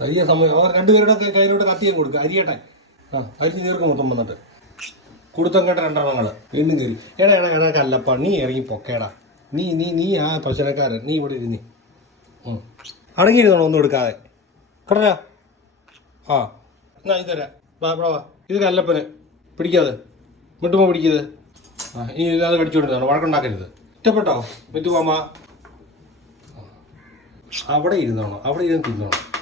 അരിയ സമയം. അവർ രണ്ടുപേരുടെ കയ്യിലോട്ട് കത്തിയും കൊടുക്കുക അരിയട്ടെ. ആ അരിഞ്ഞ് തീർക്കും മൊത്തം വന്നിട്ട്. കൊടുത്തം കേട്ട രണ്ടെണ്ണങ്ങൾ വീണ്ടും കയറി എടാ എടാ എടാ കല്ലപ്പ നീ ഇറങ്ങി പൊക്കേടാ. നീ നീ നീ ആ പ്രശ്നക്കാരൻ നീ ഇവിടെ ഇരുന്നി. അടങ്ങിയിരുന്നോ ഒന്നും എടുക്കാതെ. കടല ആ എന്നാ ഇത് തരാം. വാ വാ. ഇത് കല്ലപ്പന്. പിടിക്കാതെ. മിട്ടുമ്പോ പിടിക്കത് ആ ഇനി ഇല്ലാതെ കടിച്ചുകൊണ്ടിരുന്നോ വഴക്കുണ്ടാക്കരുത്. ഇഷ്ടപ്പെട്ടോ? മിറ്റുമാമ അവിടെ ഇരുന്നോണം. അവിടെ ഇരുന്ന് തിന്നോണം.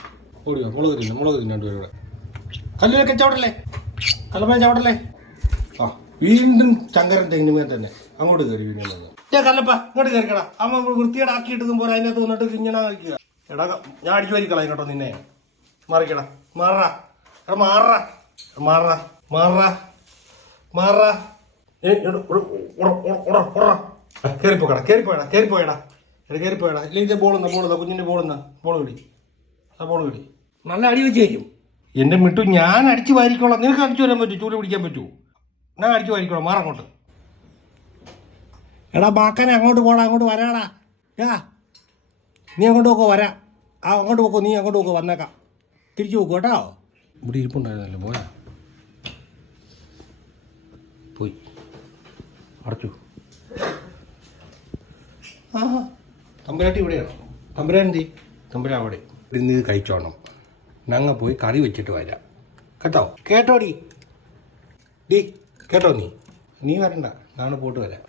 ഓടിയോ മുളക് തിരിഞ്ഞു മുളക് തിരിഞ്ഞു രണ്ടുപേരും കൂടെ. കല്ലുവൊക്കെ ചവിടല്ലേ കല്ലപ്പന ചവിടല്ലേ ആ വീണ്ടും ചങ്കരൻ തെങ്ങിനുമേ തന്നെ. അങ്ങോട്ട് കയറി വീണ്ടും ഏ കല്ലപ്പ ഇങ്ങോട്ട് കയറിക്കടാ. അമ്മ വൃത്തിയുടെ വൃത്തിയേടാക്കിയിട്ട് പോലെ അതിനകത്ത് വന്നിട്ട് കിഞ്ഞണ കഴിക്കുക എടാ ഞാൻ അടിച്ചു വരിക്കളാം കേട്ടോ നിന്നെ. മാറിക്കടാ. മാറാ എടാ മാറാ മാറാ മാറാ മാറാ ഏ കയറിപ്പോയടാ കേറിപ്പോയടാ എടാ കയറിപ്പോയടാ ഇല്ലെങ്കിൽ ബോളുന്ന ബോളുന്ന കുഞ്ഞിന്റെ ബോളുന്ന ബോൾ പിടി ആ ബോൾ പിടി നല്ല അടി വെച്ച് തരും എന്റെ മിട്ടു ഞാൻ അടിച്ചു വാരിക്കോളാം. നിനക്ക് അടിച്ചു വരാൻ പറ്റൂ ചൂട് പിടിക്കാൻ പറ്റൂ ഞാൻ അടിച്ചു വാരിക്കോളാം. മാറങ്ങോട്ട് എടാ ബാക്കനെ അങ്ങോട്ട് പോടാ അങ്ങോട്ട് വരാടാ. ഏ നീ അങ്ങോട്ട് പോക്കോ വരാ. ആ അങ്ങോട്ട് പോക്കോ നീ അങ്ങോട്ട് പോക്കോ വന്നേക്കാം. തിരിച്ചു പോക്കോ കേട്ടോ? ഇവിടെ ഇരിപ്പുണ്ടായിരുന്നല്ലോ പോയാ. പോയി. അടച്ചു. ആ തമ്പുരാട്ടി ഇവിടെയാണോ? തമ്പുരാൻ എന്തി തമ്പുരാൻ അവിടെ. ഇന്ന് ഇത് കഴിച്ചോണം. ഞങ്ങ പോയി കറി വെച്ചിട്ട് വരാം. കേട്ടോ? കേട്ടോ ഡി. ഡി കേട്ടോ നീ? നീ വരണ്ട. നാളെ പോയിട്ട് വരാം.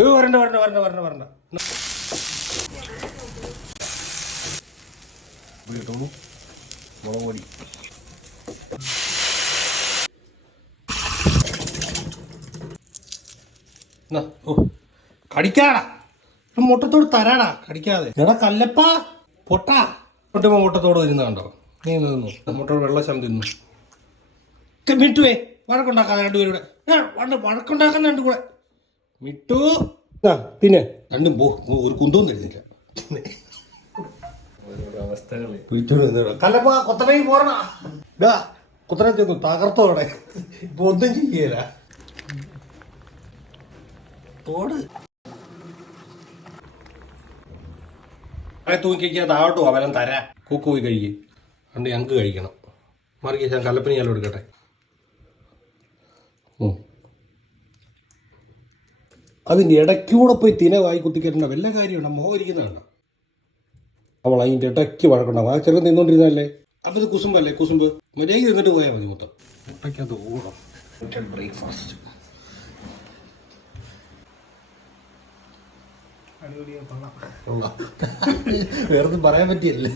ഏ വരണ്ട വരണ്ട വരണ്ട വരണ്ട വരണ്ട. പൊടി. ഓ കടിക്കാടാ. മുട്ടത്തോട് തരാടാ കടിക്കാതെ. എടാ കല്ലപ്പ പൊട്ടാ. മുട്ടത്തോട് വരുന്ന കണ്ടോ? നീ നിന്നു മുട്ടോട് വെള്ളശം തിന്നു. മിട്ടുവേ വഴക്കുണ്ടാക്കാതെ രണ്ടുപേരുടെ വഴക്കുണ്ടാക്കാൻ രണ്ടു കൂടെ. മിട്ടു. ആ പിന്നെ? രണ്ടും പോ ഒരു കുന്തവും തരുന്നില്ല അവസ്ഥകൾ പിടിച്ചോണ്ട് വന്നോടാ. കല്ലപ്പ കൊത്തനയിൽ പോരണ. ഡാ കുത്തനെ ചെന്നു തകർത്തോടെ ഇപ്പൊ ഒന്നും ചെയ്യല. തോട്. തൂക്കി താഴോട്ട് പോവാ വല്ലതും തരാ. കൂക്ക് പോയി കഴിക്ക്. കണ്ട് ഞങ്ങൾക്ക് കഴിക്കണം. മറിയ ഞാൻ കല്ലപ്പനി ഞാൻ എടുക്കട്ടെ. അതിന്റെ ഇടയ്ക്കൂടെ പോയി തിന വായി കുത്തിക്കേണ്ട വല്ല കാര്യമാണ് മോഹം ഇരിക്കുന്നതാണ് അവൾ അതിന്റെ ഇടയ്ക്ക് വഴക്കുണ്ടാവും. ആ ചെറുക്കൻ തിന്നോണ്ടിരുന്നല്ലേ അപ്പം ഇത് കുസുമ്പല്ലേ? കുസുമ്പ്. മര്യാദ ഇരുന്നിട്ട് പോയാൽ മതി മൊത്തം. മുട്ടയ്ക്കത് ഓടാം ബ്രേക്ക്ഫാസ്റ്റ് വേറെ പറയാൻ പറ്റിയല്ലേ?